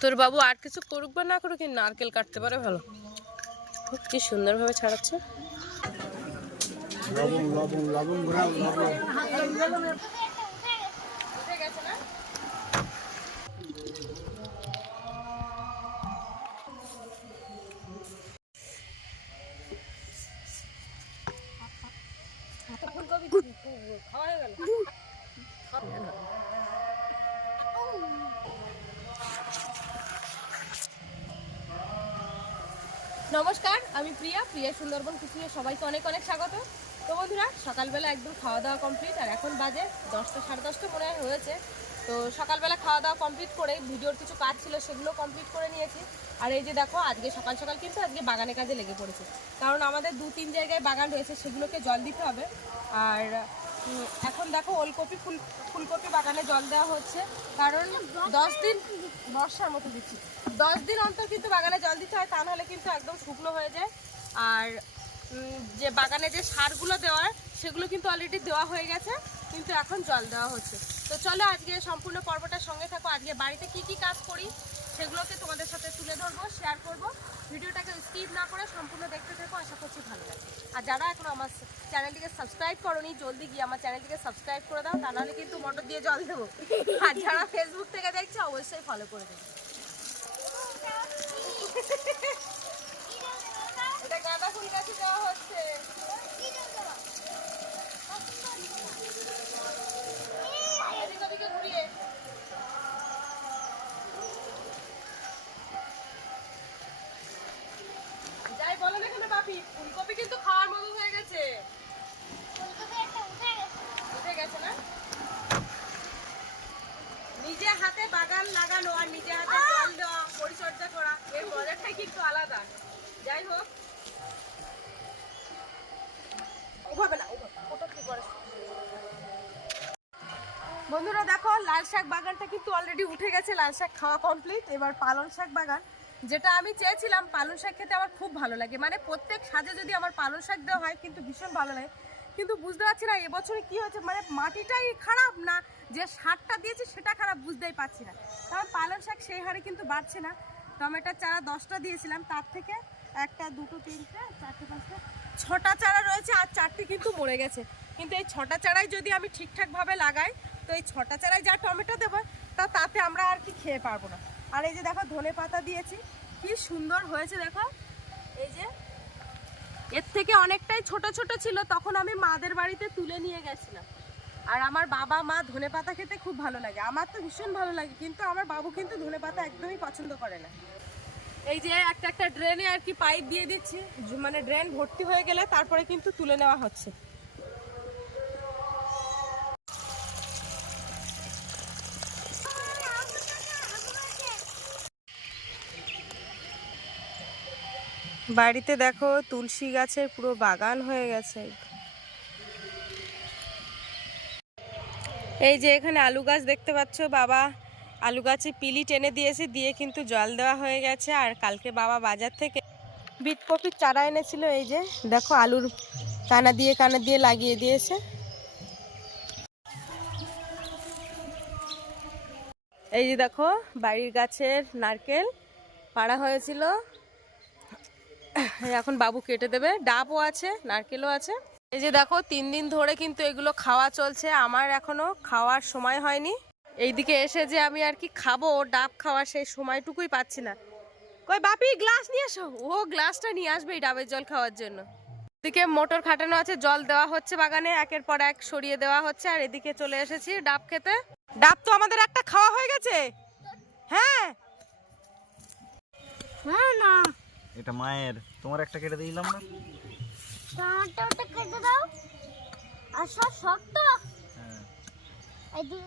তোর বাবু আর কিছু করুক বা না করুক নারকেল কাটতে পারে ভালো। কি সুন্দরভাবে ছাড়াচ্ছে। লবণ লবণ লবণ নমস্কার, আমি প্রিয়া প্রিয়া সুন্দরবন কুকিংয়ে সবাইকে অনেক অনেক স্বাগত। তো বন্ধুরা, সকালবেলা একদম খাওয়া দাওয়া কমপ্লিট আর এখন বাজে দশটা, সাড়ে দশটা মনে হয় হয়েছে। তো সকালবেলা খাওয়া দাওয়া কমপ্লিট করে ভিডিওর কিছু কাজ ছিল সেগুলো কমপ্লিট করে নিয়েছি। আর এই যে দেখো, আজকে সকাল সকাল কিন্তু আজকে বাগানে কাজে লেগে পড়েছে। কারণ আমাদের দু তিন জায়গায় বাগান রয়েছে, সেগুলোকে জল দিতে হবে। আর এখন দেখো ওলকপি, ফুল, ফুলকপি বাগানে জল দেওয়া হচ্ছে। কারণ দশ দিন বর্ষার মতো দিচ্ছি। দশ দিন অন্তর কিন্তু বাগানে জল দিতে হয়, তা নাহলে কিন্তু একদম শুকনো হয়ে যায়। আর যে বাগানে যে সারগুলো দেওয়ার, সেগুলো কিন্তু অলরেডি দেওয়া হয়ে গেছে, কিন্তু এখন জল দেওয়া হচ্ছে। তো চলো আজকে সম্পূর্ণ পর্বটার সঙ্গে থাকো। আজকে বাড়িতে কি কি কাজ করি, সেগুলোকে তোমাদের সাথে তুলে ধরবো শেয়ার করব। ভিডিওটাকে স্কিপ না করে সম্পূর্ণ দেখতে থাকো, আশা করছি ভালো লাগে আর যারা এখন আমার চ্যানেলটিকে সাবস্ক্রাইব করোনি, জলদি গিয়ে আমার চ্যানেলটিকে সাবস্ক্রাইব করে দাও, তা নাহলে কিন্তু মোটর দিয়ে জল দেবো। আর যারা ফেসবুক থেকে দেখছে, অবশ্যই ফলো করে দেবে। গাঁদা ফুল গাছে দেওয়া ফুলকপি কিন্তু খাওয়ার মতো হয়ে গেছে না? নিজে হাতে বাগান লাগানো আর নিজে হাতে জল দেওয়া করা, এর মজাটাই কিন্তু আলাদা। যাই হোক। বন্ধুরা দেখো, লাল শাক বাগানটা কিন্তু অলরেডি উঠে গেছে, লাল শাক খাওয়া কমপ্লিট এবার পালং শাক বাগান, যেটা আমি চেয়েছিলাম পালং শাক খেতে আমার খুব ভালো লাগে। মানে প্রত্যেক সাজে যদি আমার পালং শাক দেওয়া হয়, কিন্তু ভীষণ ভালো লাগে। কিন্তু বুঝতে পারছি না, এবছরে কি হয়েছে? মানে মাটিটাই খারাপ না? যে সারটা দিয়েছি, সেটা খারাপ, বুঝতেই পারছি না। কারণ পালং শাক সেই হারে কিন্তু বাড়ছে না। টমেটোর চারা দশটা দিয়েছিলাম, তার থেকে একটা, দুটো, তিনটে, চারটে, পাঁচটা, ছটা চারা রয়েছে আর চারটে কিন্তু মরে গেছে। কিন্তু এই ছটা চারাই যদি আমি ঠিকঠাকভাবে লাগাই, তো এই ছটা চারাই যা টমেটো দেবো, তা তাতে আমরা আর কি খেয়ে পারব না। আর এই যে দেখো, ধনে পাতা দিয়েছি, কি সুন্দর হয়েছে দেখো। এই যে, এর থেকে অনেকটাই ছোট ছোট ছিল, তখন আমি মাদের বাড়িতে তুলে নিয়ে গেছিলাম। আর আমার বাবা মা ধনে পাতা খেতে খুব ভালো লাগে। আমার তো ভীষণ ভালো লাগে, কিন্তু আমার বাবু কিন্তু ধনে পাতা একদমই পছন্দ করে না। এই যে একটা একটা ড্রেনে আর কি পাইপ দিয়ে দিচ্ছি মানে ড্রেন ভর্তি হয়ে গেলে তারপরে কিন্তু তুলে নেওয়া হচ্ছে। বাড়িতে দেখো তুলসী গাছের পুরো বাগান হয়ে গেছে। এই যে এখানে আলু গাছ দেখতে পাচ্ছ, বাবা। আলু গাছে পিলি টেনে দিয়েছে, দিয়ে কিন্তু জল দেওয়া হয়ে গেছে, আর কালকে বাবা বাজার থেকে বিট কপির চারা এনেছিল, এই যে। দেখো, আলুর কানা দিয়ে কানা দিয়ে লাগিয়ে দিয়েছে। এই যে দেখো, বাড়ির গাছের নারকেল পাড়া হয়েছিল। এখন বাবু কেটে দেবে। ডাবও আছে, নারকেলও আছে। এই যে দেখো তিন দিন ধরে কিন্তু এগুলো খাওয়া চলছে। আমার এখনও খাওয়ার সময় হয়নি। এইদিকে এসে যে আমি আর কি খাব ডাব খাওয়ার সেই সময়টুকুই পাচ্ছি না। কই বাপি গ্লাস নিয়ে এসো। ও গ্লাসটা নিয়ে আসবে এই ডাবের জল খাওয়ার জন্য। এদিকে মোটর খাটানো আছে জল দেওয়া হচ্ছে বাগানে একের পর এক সরিয়ে দেওয়া হচ্ছে। আর এদিকে চলে এসেছি ডাব খেতে। ডাব তো আমাদের একটা খাওয়া হয়ে গেছে। হ্যাঁ। না। এটা মায়ের। তোমার একটা কেটে দিলাম না? টমেটো ওটা কেটে দাও। আর সব শক্ত। হ্যাঁ। এই দু।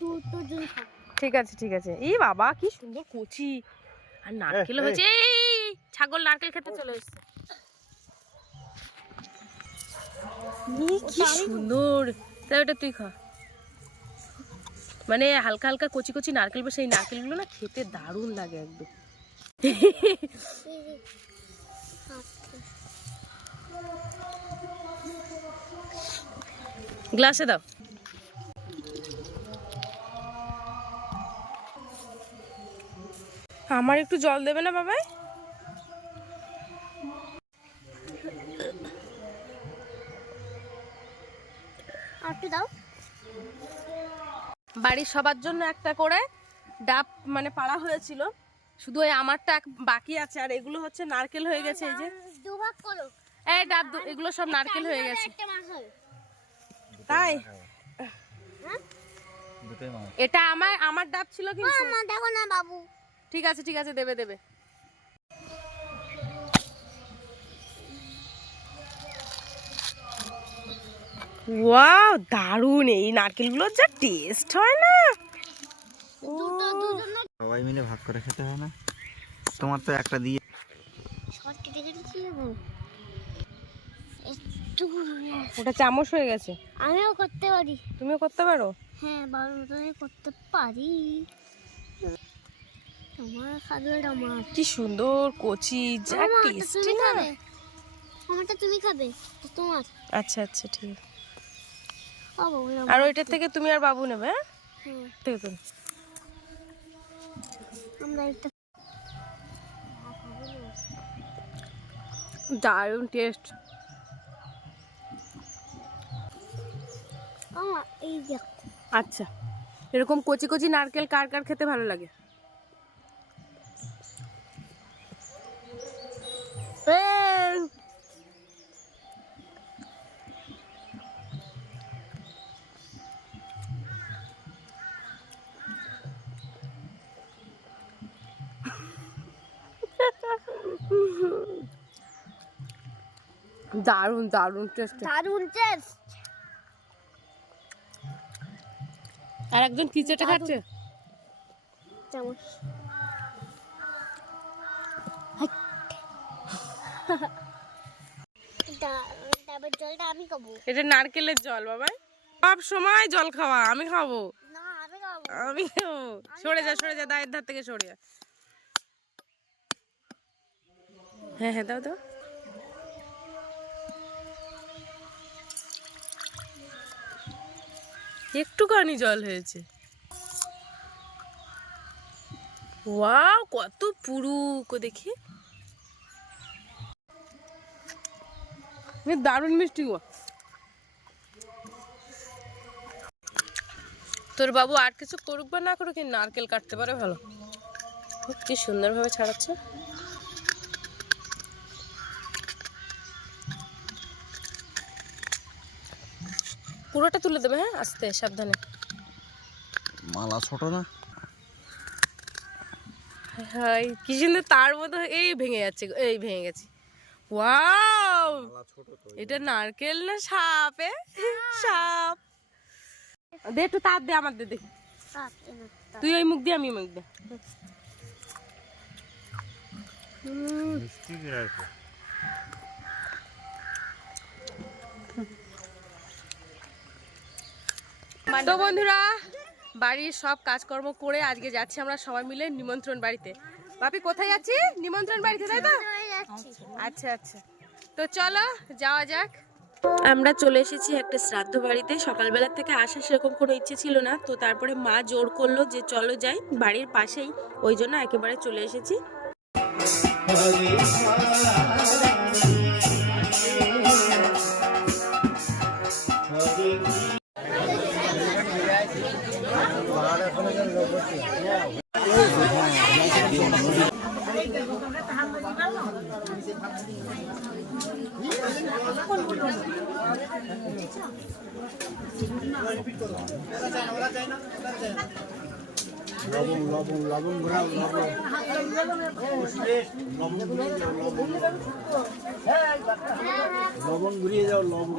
দুটো দিন ঠিক আছে ঠিক আছে। এই বাবা কি সুন্দর কচি। আর নারকেল। হয়েছে। এই ছাগল নারকেল খেতে চলে এসেছে। ই, কি সুন্দর। তাই ওটা তুই খা। মানে হালকা হালকা কচি কচি নারকেল বেশ এই নারকেলগুলো না খেতে দারুণ লাগে একদম। গ্লাসে দাও। আমার একটু জল দেবে না বাবাই? আর একটু দাও। বাড়ির সবার জন্য একটা করে ডাব মানে পাড়া হয়েছিল। শুধু ওই আমারটা এক বাকি আছে আর এগুলো হচ্ছে নারকেল হয়ে গেছে এই যে। দুভাগ করো। এই ডাব দু- এগুলো সব নারকেল হয়ে গেছে। একটা মাছ হবে তাই? হ্যাঁ? এটা আমার আমার ডাব ছিল কিন্তু মা দেখো না বাবু। ঠিক আছে ঠিক আছে দেবে দেবে। ওয়াও দারুণ! এই নারকেলগুলোর যা টেস্ট হয় না। দুটো সবাই মিলে ভাগ করে খেতে হয় না? তোমার তো একটা দিয়ে ওটা চামচ হয়ে গেছে। আমিও করতে পারি। তুমিও করতে পারো? হ্যাঁ বাবার মতনই করতে পারি। তোমার খাবে মাছ কি সুন্দর কচি যা টেস্টি তুমি না। আমারটা তুমি খাবে তোমার। আচ্ছা আচ্ছা ঠিক। আছে। আর ওইটার থেকে তুমি আর বাবু নেবে হ্যাঁ? দারুণ ঠিক আছে। দারুণ টেস্ট আচ্ছা এরকম কচি কচি নারকেল কার কার খেতে ভালো লাগে? দারুণ দারুণ টেস্ট দারুণ টেস্ট আর একজন কি চেটে খাচ্ছে? এটা নারকেলের জল বাবা। সব সময় জল খাওয়া আমি খাব। আমি খাব। আমি খাব। সরে যা সরে যা দায়ের ধার থেকে সরে যা। হ্যাঁ হ্যাঁ দাও দাও। একটুখানি জল হয়েছে। ওয়াও, কত পুরুক দেখি। দারুণ মিষ্টি গো। তোর বাবু আর কিছু করুক বা না করুক নারকেল কাটতে পারে ভালো। খুব কি সুন্দরভাবে ছাড়াচ্ছে। পুরোটা তুলে দেবে হ্যাঁ? আস্তে সাবধানে। মালা ছোট না? হাই কি সুন্দর তার মতো এই ভেঙে যাচ্ছে এই ভেঙে গেছে। ওয়াও! এটা নারকেল না সাপে সাপ। দে একটু তার দে আমার দে দেখি। তুই ওই মুখ দিয়ে আমি মুখ দে। মিষ্টি তো বন্ধুরা বাড়ির সব কাজকর্ম করে আজকে যাচ্ছি আমরা সবাই মিলে নিমন্ত্রণ বাড়িতে। বাপি কোথায় যাচ্ছি? নিমন্ত্রণ বাড়িতে তাই তো? আচ্ছা আচ্ছা। তো চলো যাওয়া যাক। আমরা চলে এসেছি একটা শ্রাদ্ধ বাড়িতে। সকালবেলা থেকে আসা সেরকম কোনো ইচ্ছে ছিল না। তো তারপরে মা জোর করল যে চলো যাই বাড়ির পাশেই। ওই জন্য একেবারে চলে এসেছি। লবণ লবণ লবণ ঘোরাও লবণ লবণ ঘুরিয়ে যাও লবণ।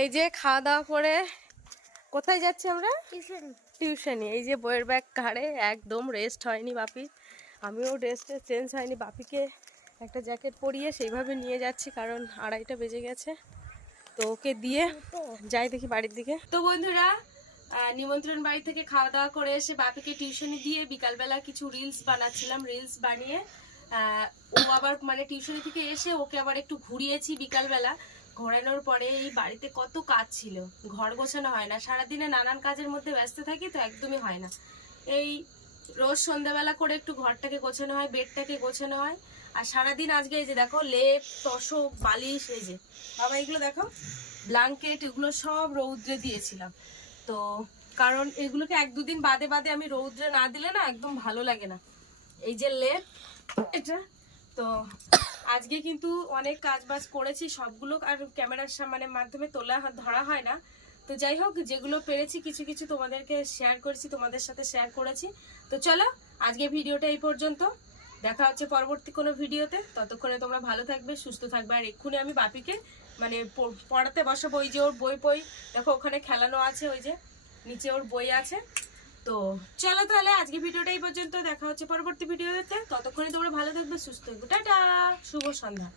এই যে খাওয়া দাওয়া করে কোথায় যাচ্ছি আমরা? টিউশনি। এই যে বইয়ের ব্যাগ ঘাড়ে একদম রেস্ট হয়নি বাপি। আমিও রেস্টে চেঞ্জ হয়নি। বাপিকে একটা জ্যাকেট পরিয়ে সেইভাবে নিয়ে যাচ্ছি কারণ আড়াইটা বেজে গেছে। তো ওকে দিয়ে যাই দেখি বাড়ির দিকে। তো বন্ধুরা নিমন্ত্রণ বাড়ি থেকে খাওয়া দাওয়া করে এসে বাপিকে টিউশনি দিয়ে বিকালবেলা কিছু রিলস বানাচ্ছিলাম রিলস বানিয়ে ও আবার মানে টিউশনি থেকে এসে ওকে আবার একটু ঘুরিয়েছি বিকালবেলা। ঘোরানোর পরে এই বাড়িতে কত কাজ ছিল, ঘর গোছানো হয় না, সারাদিনে নানান কাজের মধ্যে ব্যস্ত থাকি তো একদমই হয় না। এই রোজ সন্ধ্যাবেলা করে একটু ঘরটাকে গোছানো হয়, বেডটাকে গোছানো হয়। আর সারাদিন আজকে এই যে দেখো, লেপ তসক বালিশ, এই যে। বাবা, এগুলো দেখো ব্ল্যাঙ্কেট এগুলো সব রৌদ্রে দিয়েছিলাম। তো কারণ এগুলোকে এক দুদিন বাদে বাদে আমি রৌদ্রে না দিলে না একদম ভালো লাগে না। এই যে লেপ, এটা, তো আজকে কিন্তু অনেক কাজ বাজ করেছি, সবগুলো আর ক্যামেরার সামনে মাধ্যমে তোলা ধরা হয় না। তো যাই হোক, যেগুলো পেরেছি, কিছু কিছু তোমাদেরকে শেয়ার করেছি, তোমাদের সাথে শেয়ার করেছি। তো চলো, আজকে ভিডিওটা এই পর্যন্ত। দেখা হচ্ছে পরবর্তী কোনো ভিডিওতে। ততক্ষণে তোমরা ভালো থাকবে, সুস্থ থাকবে, আর এক্ষুনি আমি বাপিকে মানে পড়াতে বসাবো ওই যে ওর বই বই দেখো ওখানে খেলানো আছে ওই যে, নিচে ওর বই আছে। তো চলো তাহলে আজকে ভিডিওটা এই পর্যন্ত, দেখা হচ্ছে পরবর্তী ভিডিওতে। ততক্ষণে তোমরা ভালো থাকবে, সুস্থ থাকবে। টাটা, শুভ সন্ধ্যা।